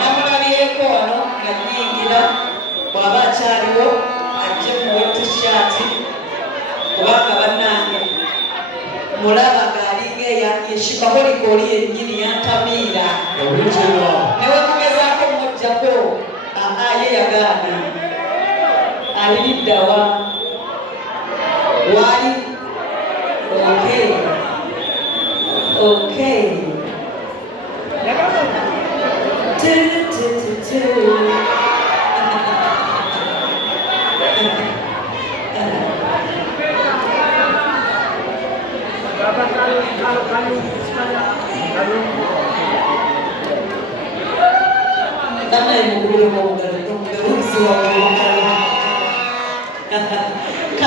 namulabyeko wano nga nnyingira bw'aba akyaliwo ajje muwe tishaati kubanga bannange mulaba ng'alinga yeshikaholigooli yennyini yantamiira newe mugezaako mujjako ye yagaana aliriddawa wali okay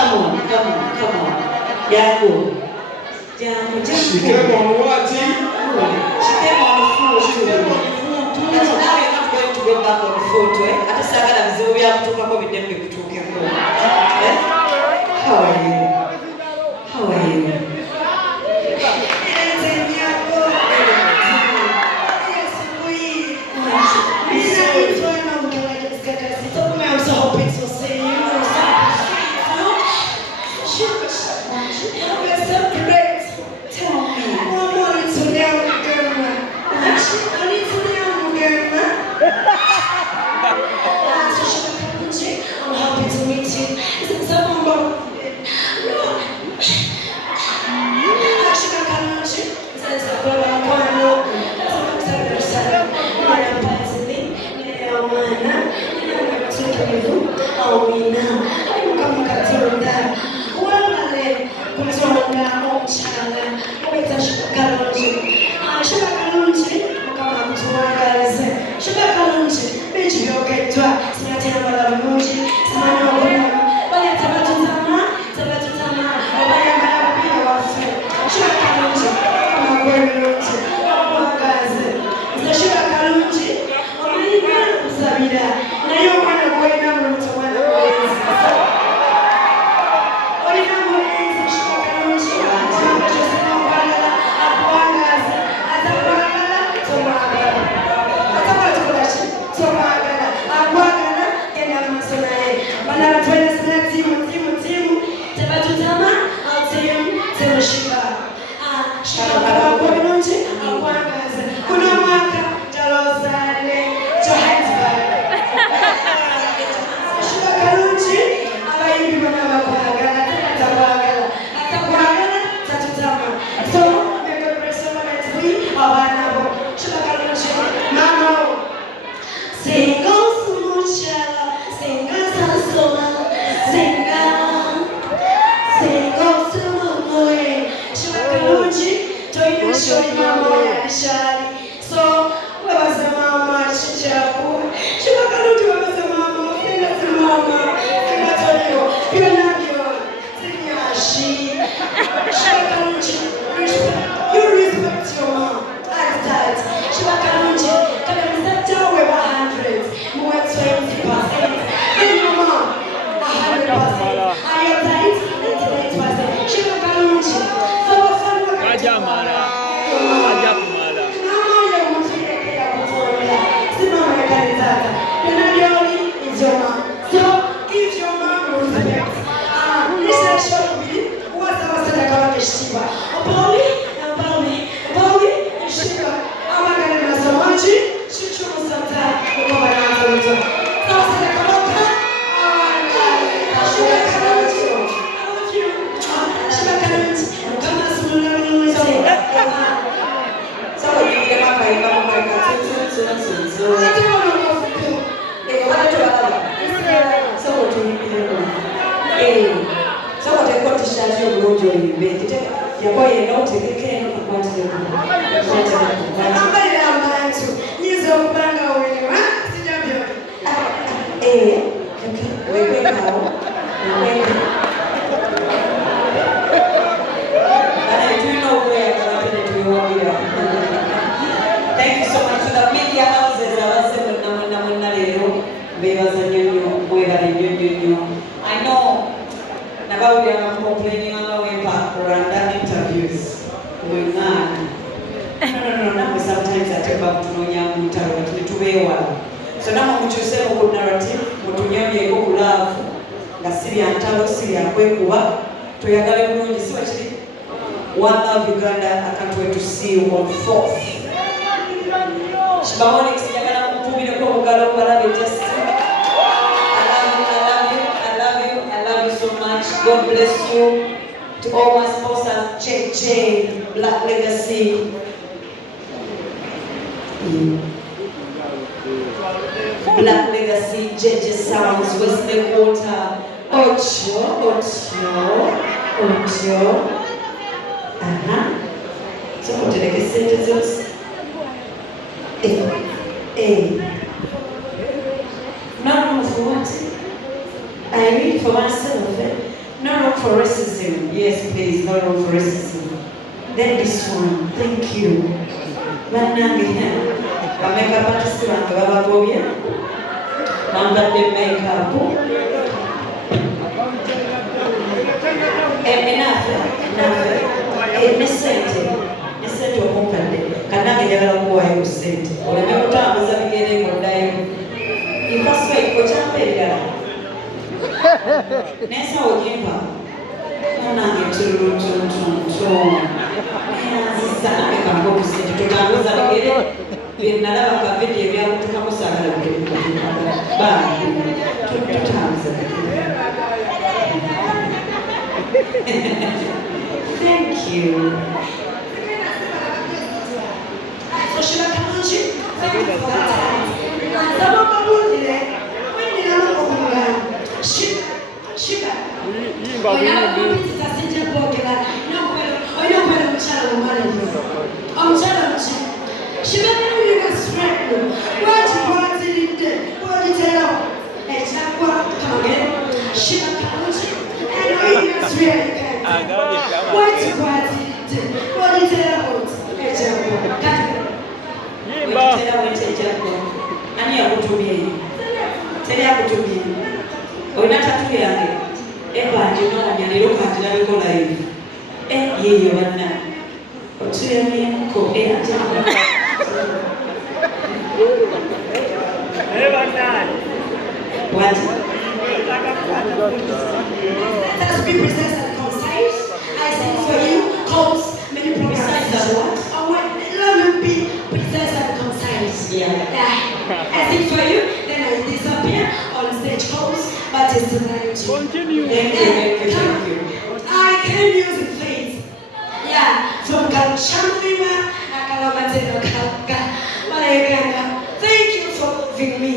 Come on. Yago. She came on what? She came on the foot. Now you're not going to go back on the foot, eh? At the second, we have to come up with them to talk. How are you? I know Nabawia complaining on the way back for random interviews. tebakutunonya mu ntalo kati ne tubeewala. So namwe mukyusemu ku narrative mutunyonyeko ku love nga si bya ntalo si bya kwekuba tuyagale bulungi si wakiri. One Love Uganda, I can't wait to see you on 4th. Shibamoni kisijagala mukubire ko mugalo balabe just I love you so much. God bless you. To all my sponsors, JJ, Black Legacy. Black Legacy, JJ Sounds, Wesley Water, Ocho. So what did I get sentences? No room for what? I read for myself. No room for racism. Yes, please, no room for racism. Then this one, thank you. Manangi, I make up participant, Bababobia. Manga de makeup. Enough. Mesente omumpade kanange njagala kuwaayo sente oleme kutambuza bigere ngoddayo impaswa ekiko kyampeerera nensawo gyempa nonange tululutuntuntu neyanzisa nange kange okusente totambuza bigere byenalaba kavidiyo ebyakutukamu saagala tutambuza bigere. Thank you. So should I come on you? Thank you for that. Let's be precise and concise. I sing for you, cause many promises. Let me be precise and concise. I sing for you, then I disappear on stage cause, but it's tonight. Continue. Thank you. I can use it, please. From Kalchamima, Akalamateno Kalka, Malayaganga. Thank you for loving me.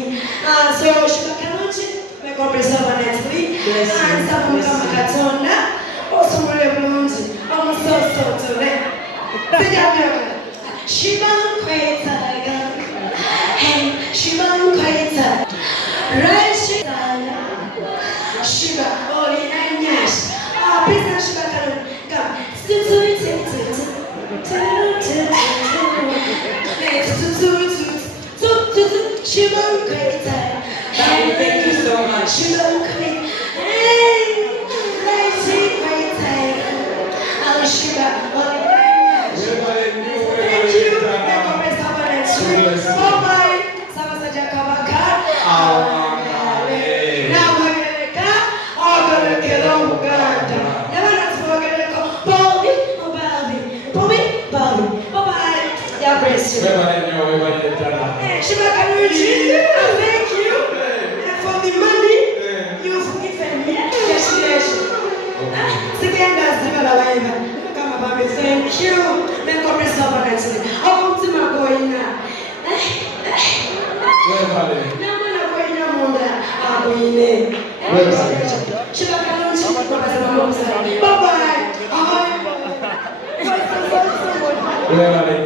So, Shubakanuchi. God preserve our next week. And some Kamakatona, also Mulunzi, almost so to them. Shiban Quaita, hey, Shiban Quaita, Rashida, Shiba, Oli and Yash, Business Shiba, come, Shiban Quaita. Thank you so much. Thank you. May God preserve our next week. I'm going to go in now. Bye-bye.